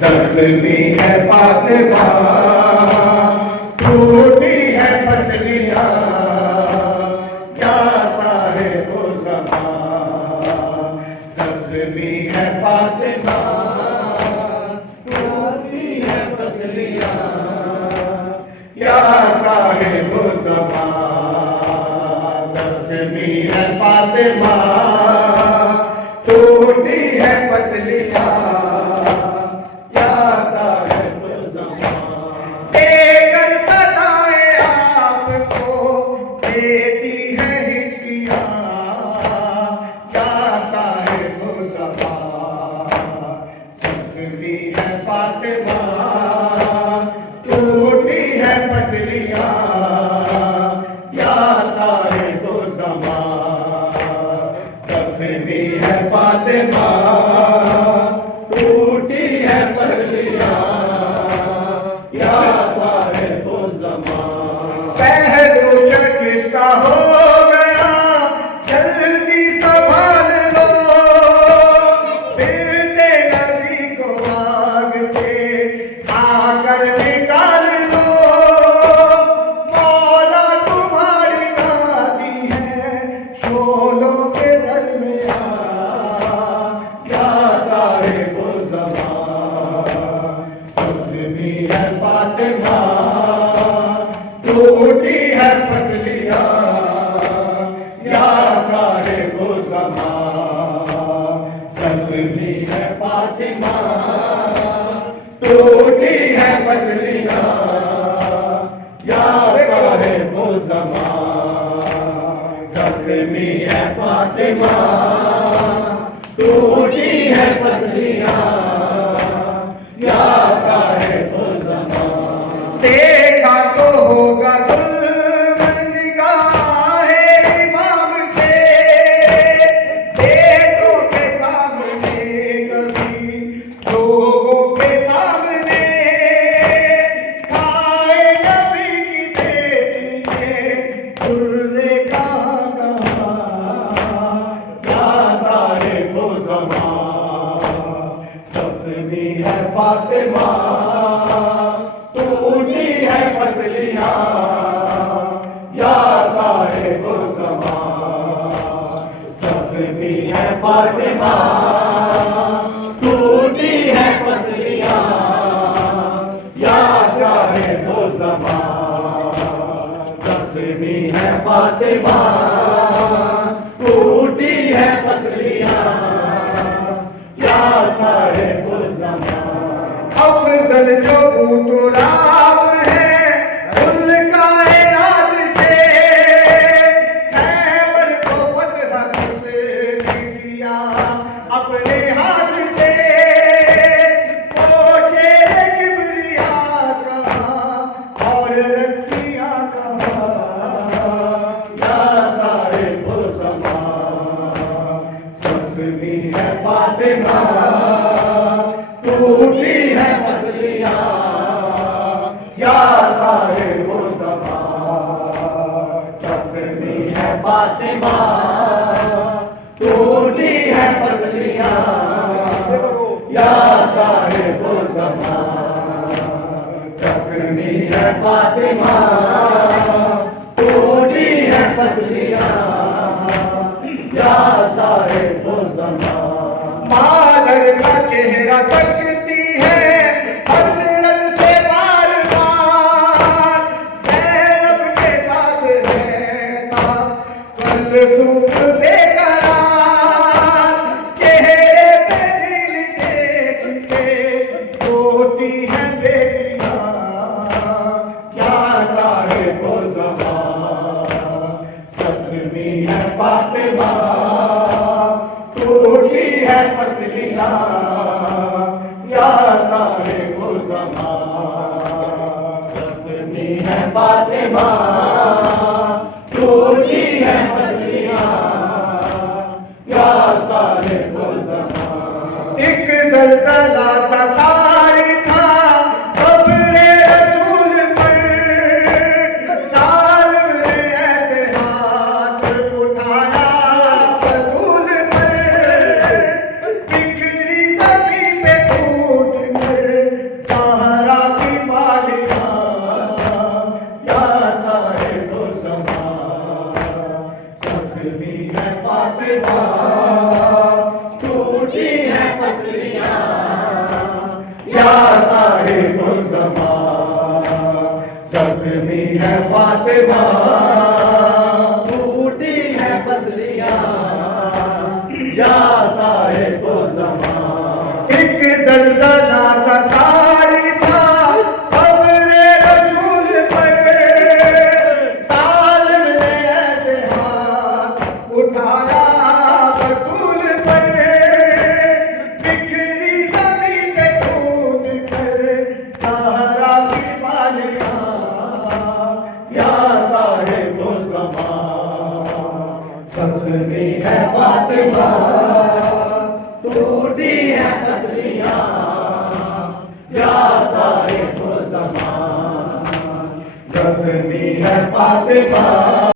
ज़ख्मी है फातिमा, टूटी है पसलियाँ, या साहिब ज़मान। ज़ख्मी है फातिमा, टूटी है पसलियाँ, या साहिब ज़मान। ज़ख्मी है फातिमा, टूटी है पसलियाँ, देती है हिचकियाँ, या साहिब ज़मान। ज़ख्मी है फातिमा, टूटी है पसलियाँ, या साहिब ज़मान। ज़ख्मी है फातिमा, टूटी है पसलियाँ, या साहिब ज़मान। पहलू किसका हो गया, जल्दी संभाल लो, फिरते नबी को आग से आकर निकाल लो। मौला तुम्हारी दादी है शोलों के दरमियान, या साहिब ज़मान। ज़ख्मी है फातिमा, टूटी है पसलियाँ, या साहिब ज़मान। ज़ख्मी है फातिमा, टूटी है पसलियाँ, या साहिब ज़मान। ज़ख्मी है फातिमा, टूटी है पसलियाँ, या साहिब ज़मान। देखा तो होगा ज़ुल्म निगाहे इमाम से, बेटों के सामने कभी लोगों के सामने, खाए नबी की बेटी के दुर्रे का कहाँ, या साहिब ज़मान। ज़ख्मी है फातिमा, टूटी है पसलियाँ, या साहिब ज़मान। ज़ख्मी है फातिमा, टूटी है पसलियाँ, या साहिब ज़मान। ज़ख्मी है फातिमा, टूटी है पसलियाँ, या साहिब ज़मान। अफ़ज़ल जो ऊतराब है उनका इराद से, खैबर को फ़तह किसने किया अपने हाथ से। वो शेर किबरिया कहाँ और रस्सियाँ कहाँ, या साहिब ज़मान। ज़ख्मी है फातिमा, टूटी है पसलियाँ, या साहिब ज़मान। ज़ख्मी है फातिमा, टूटी है पसलियाँ, या साहिब ज़मान। ज़ख्मी है फातिमा, टूटी है पसलियाँ, या साहिब ज़मान। मादर का चेहरा तकती है हसरत से बार बार, ज़ैनब के साथ है साथ कल्सूम बेकरार। चेहरे पे दिल देख के रोती है बेटियाँ, या साहिब ज़मान। ज़ख्मी है फातिमा, टूटी है पसलियाँ, या साहिब ज़मान। ज़ख्मी है फातिमा, टूटी है पसलियाँ, या साहिब ज़मान। एक ज़लज़ला सा तारी था क़ब्र रसूल पर, ज़ालिम ने ऐसे हाथ उठाया बतूल पर, बिखरी ज़मीं पे टूट कर या साहिब-उज़्-ज़मान, ज़ख्मी है फातिमा, टूटी है पसलियां, या साहिब-उज़्-ज़मान। एक ज़लज़ला सा तारी था क़ब्र रसूल पे, ज़ालिम ने ऐसे हाथ उठाया बतूल पे, बिखरी ज़मीं पे टूट कर सहरा की बालियां, या साहिब-उज़्-ज़मान, ज़ख्मी है फातिमा, टूटी है पसलियां, या साहिब-उज़्-ज़मान। ज़ख्मी है फातिमा।